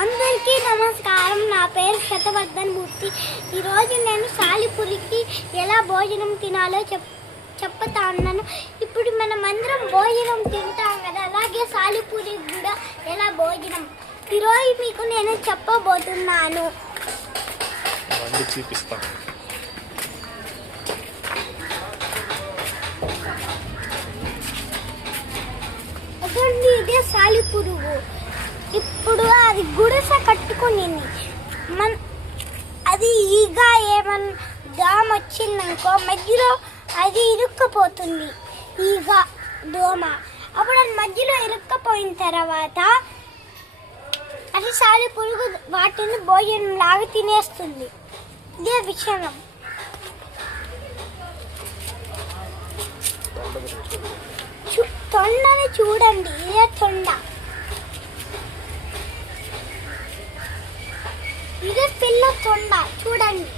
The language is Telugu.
అందరికీ నమస్కారం. నా పేరు శతవర్ధన్ మూర్తి. ఈరోజు నేను సాలిపురికి ఎలా భోజనం తినాలో చెప్తా ఉన్నాను. ఇప్పుడు మనం అందరం భోజనం తింటాం కదా, అలాగే సాలిపురికి కూడా ఎలా భోజనం ఈరోజు మీకు నేను చెప్పబోతున్నాను. ఇదే సాలిపురుగు. ఇప్పుడు అది గుడిసె కట్టుకునింది. అది ఈగ ఏమన్నా దోమ వచ్చిందనుకో మధ్యలో అది ఇరుక్కపోతుంది. ఈగ దోమ అప్పుడు అది మధ్యలో ఇరుక్కపోయిన తర్వాత అది సాలిపురుగు వాటిని భోజనం లాగా తినేస్తుంది. ఇదే విషయం. తొండని చూడండి, ఇదే తొండ. ఇదే పిల్ల తొండ చూడండి.